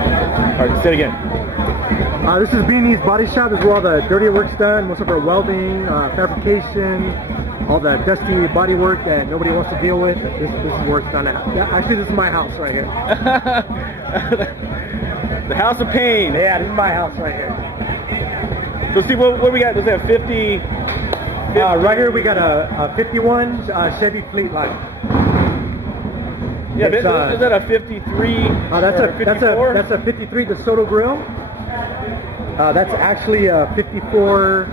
Alright, say it again. This is B&E's Body Shop. This is where all the dirty work's done. Most of our welding, fabrication, all the dusty body work that nobody wants to deal with. This is where it's done at. Actually, this is my house right here. The house of pain. Yeah, this is my house right here. So see, what we got? Does that 50? Right here we got a 51 Chevy Fleetline. Yeah, is that a 53? That's a 53 DeSoto grill. That's actually a 54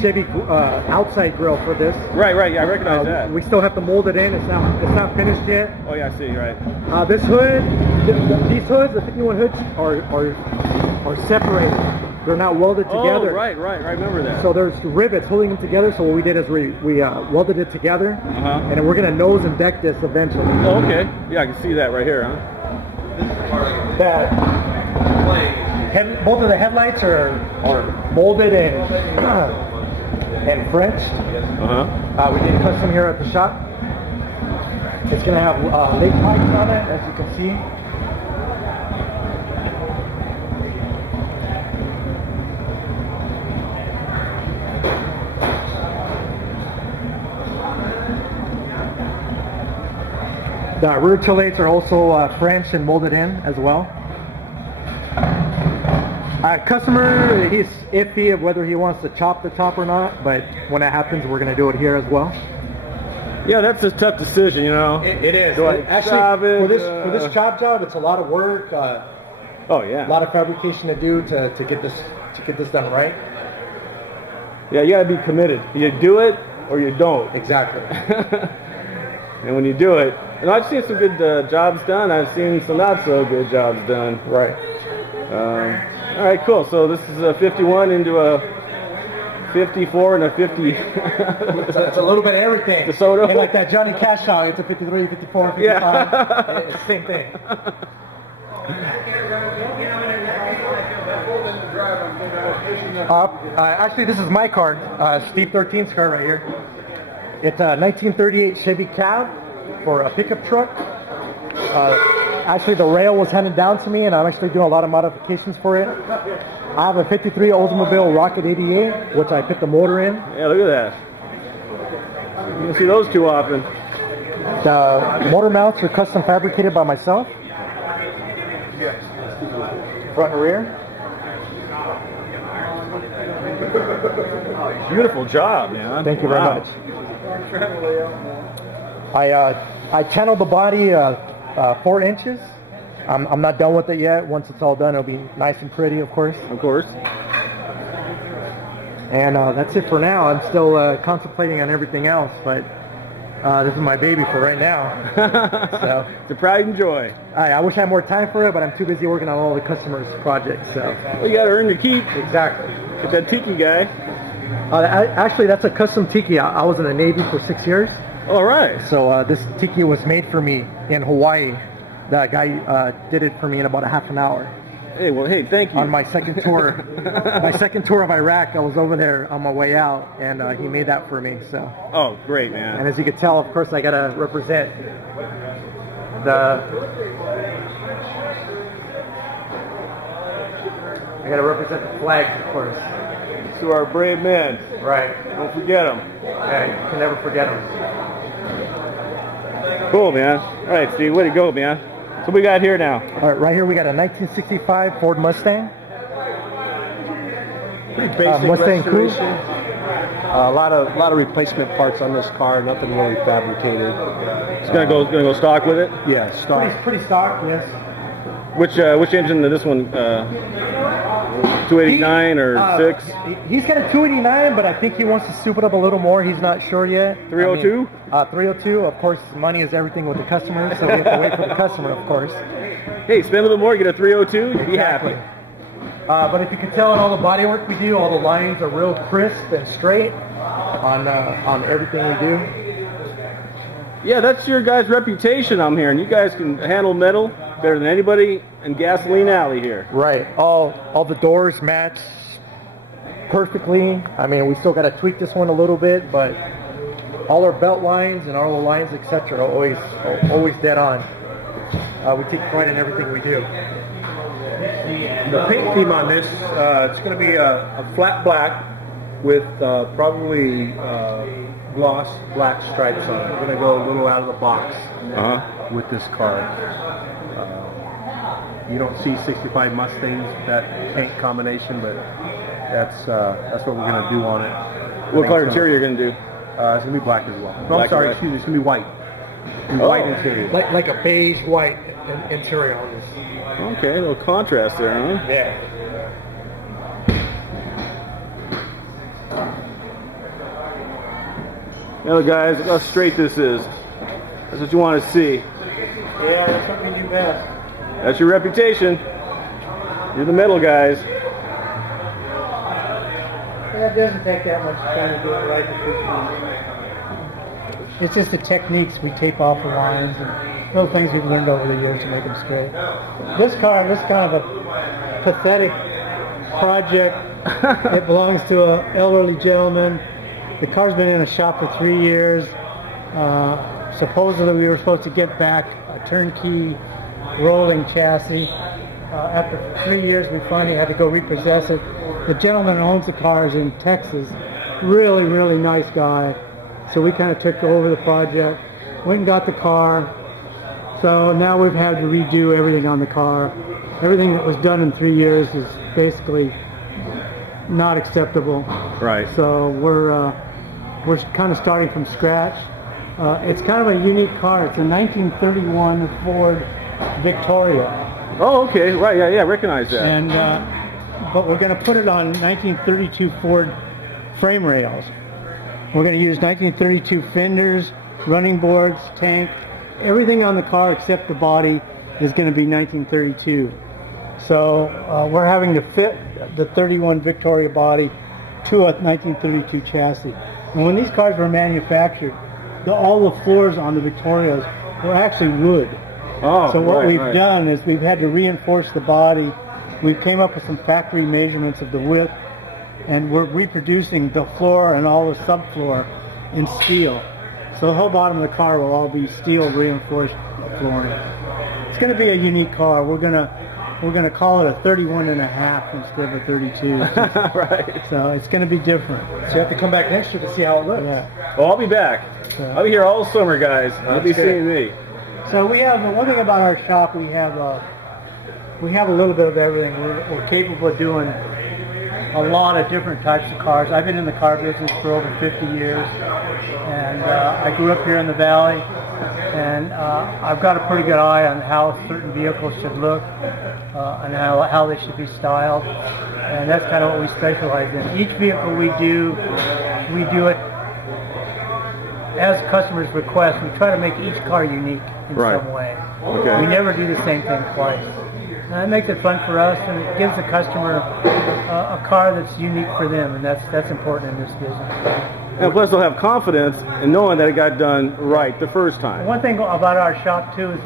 Chevy outside grill for this. Right, yeah, I recognize that. We still have to mold it in. It's not finished yet. Oh yeah, I see. Right. This hood, these hoods, the 51 hoods are separated. They're not welded together. Oh, right, I remember that. So there's rivets holding them together. So what we did is we welded it together, and then we're gonna nose and deck this eventually. Oh, okay. Yeah, I can see that right here, huh? Both of the headlights are molded and French. We did custom here at the shop. It's gonna have lake lights on it, as you can see. The rear taillights are also French and molded in as well. Customer, he's iffy of whether he wants to chop the top or not, but when it happens, we're going to do it here as well. Yeah, that's a tough decision, you know. It is. Actually, for this chop job, it's a lot of work. Oh yeah. A lot of fabrication to do to get this done right. Yeah, you got to be committed. You do it or you don't. Exactly. And when you do it, and I've seen some good jobs done. I've seen some not so good jobs done. Right. All right, cool. So this is a 51 into a 54 and a 50. It's a little bit of everything. DeSoto. And like that Johnny Cash song, it's a 53, 54, 55. Yeah. It's the same thing. Actually, this is my car, Steve 13's car right here. It's a 1938 Chevy Cab for a pickup truck. Actually, the rail was handed down to me, and I'm actually doing a lot of modifications for it. I have a 53 Oldsmobile Rocket 88, which I put the motor in. Yeah, look at that. You can see those too often. The motor mounts are custom fabricated by myself. Front and rear. Beautiful job, man. Thank you very much. I channeled the body 4 inches. I'm not done with it yet. Once it's all done, it'll be nice and pretty, of course. Of course. And that's it for now. I'm still contemplating on everything else, but this is my baby for right now. So it's a pride and joy. I wish I had more time for it, but I'm too busy working on all the customers' projects. So well, you got to earn your keep. Exactly. Get that tiki guy. Actually, that's a custom tiki. I was in the Navy for 6 years. All right. So this tiki was made for me in Hawaii. That guy did it for me in about a half an hour. Hey, well, hey, thank you. On my second tour, of Iraq, I was over there on my way out, and he made that for me. So. Oh, great, man. And as you can tell, of course, I gotta represent the flag, of course. To our brave men. Right. Don't forget them. Yeah, you can never forget them. Cool, man. All right, Steve, way to go, man. So we got here now. All right, right here we got a 1965 Ford Mustang. Pretty basic Mustang Coupe. A lot of replacement parts on this car. Nothing really fabricated. It's gonna go stock with it. Yeah, stock. Pretty stock, yes. Which engine did this one? 289 or 6? He's got a 289, but I think he wants to soup it up a little more. He's not sure yet. 302? 302. Of course, money is everything with the customer, so we have to wait for the customer, of course. Hey, spend a little more, get a 302, you'll be happy. But if you can tell in all the body work we do, all the lines are real crisp and straight on everything we do. Yeah, that's your guys' reputation I'm hearing. You guys can handle metal better than anybody in Gasoline Alley here. Right. All the doors match perfectly. I mean, we still got to tweak this one a little bit, but all our belt lines and all the lines, etc., are always dead on. We take pride in everything we do. The paint theme on this, it's going to be a flat black with probably gloss black stripes on it. We're going to go a little out of the box with this car. You don't see 65 Mustangs with that paint combination, but that's what we're going to do on it. What color interior are you going to do? It's going to be black as well. No, Black I'm sorry, and excuse me, it's going to be white. White interior. Like a beige white interior on this. Okay, a little contrast there, huh? Yeah. Now, look, guys, look how straight this is. That's what you want to see. Yeah, that's what we do best. That's your reputation. You're the metal guys. Yeah, it doesn't take that much time to do it right the first time. It's just the techniques we tape off the lines and little things we've learned over the years to make them straight. This car, this kind of a pathetic project. It belongs to an elderly gentleman. The car's been in a shop for 3 years. Supposedly we were supposed to get back a turnkey rolling chassis. After 3 years we finally had to go repossess it. The gentleman who owns the car is in Texas. Really, really nice guy. So we kind of took over the project, went and got the car. So now we've had to redo everything on the car. Everything that was done in 3 years is basically not acceptable. Right. So we're kind of starting from scratch. It's kind of a unique car. It's a 1931 Ford Victoria. Oh, okay. Right. Yeah, I recognize that. And but we're going to put it on 1932 Ford frame rails. We're going to use 1932 fenders, running boards, tank. Everything on the car except the body is going to be 1932. So we're having to fit the 31 Victoria body to a 1932 chassis. And when these cars were manufactured, all the floors on the Victorias were actually wood. Oh, so what we've done is we've had to reinforce the body. We came up with some factory measurements of the width, and we're reproducing the floor and all the subfloor in steel. So the whole bottom of the car will all be steel reinforced flooring. It's going to be a unique car. We're going to call it a 31.5 instead of a 32. Right. So it's going to be different. So you have to come back next year to see how it looks. Yeah. Well, I'll be back. I'll be here all summer, guys. You'll be seeing me. So we have one thing about our shop. We have a little bit of everything. We're capable of doing a lot of different types of cars. I've been in the car business for over 50 years, and I grew up here in the valley, and I've got a pretty good eye on how certain vehicles should look and how they should be styled, and that's kind of what we specialize in. Each vehicle we do it as customers request. We try to make each car unique in some way. Okay. We never do the same thing twice. And it makes it fun for us, and it gives the customer a car that's unique for them, and that's important in this business. And plus, they'll have confidence in knowing that it got done right the first time. One thing about our shop too is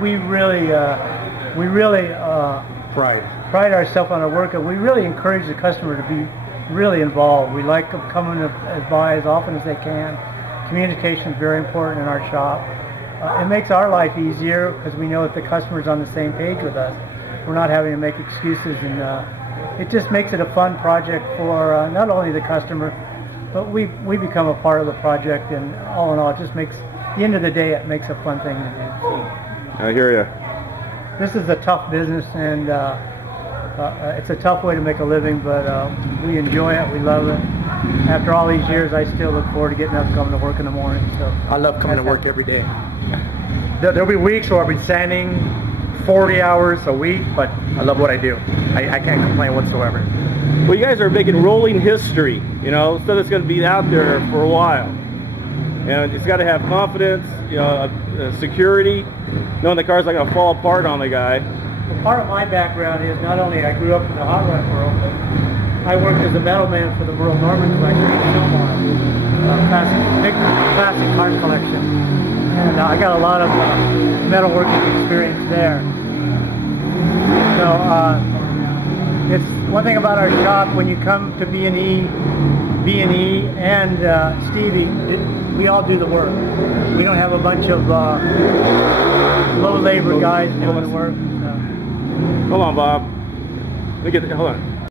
we really pride ourselves on our work, and we really encourage the customer to be really involved. We like them coming by as often as they can. Communication is very important in our shop. It makes our life easier because we know that the customer's on the same page with us. We're not having to make excuses, and it just makes it a fun project for not only the customer, but we become a part of the project, and all in all, it just makes, at the end of the day, it makes a fun thing to do. So, I hear you. this is a tough business, and it's a tough way to make a living, but we enjoy it, we love it. After all these years, I still look forward to getting up and coming to work in the morning. So I love coming to work every day. There'll be weeks where I'll be sanding 40 hours a week, but I love what I do. I can't complain whatsoever. Well, you guys are making rolling history, you know, stuff that's going to be out there for a while. And it's got to have confidence, you know, security, knowing the car's not going to fall apart on the guy. Well, part of my background is not only I grew up in the hot rod world, but I worked as a metal man for the World Norman collection in Silmar, big classic car collection. And I got a lot of metalworking experience there. So it's one thing about our shop, when you come to B&E and Stevie, we all do the work. We don't have a bunch of low labor guys doing the work. So. Hold on, Bob. Let me get. Hold on.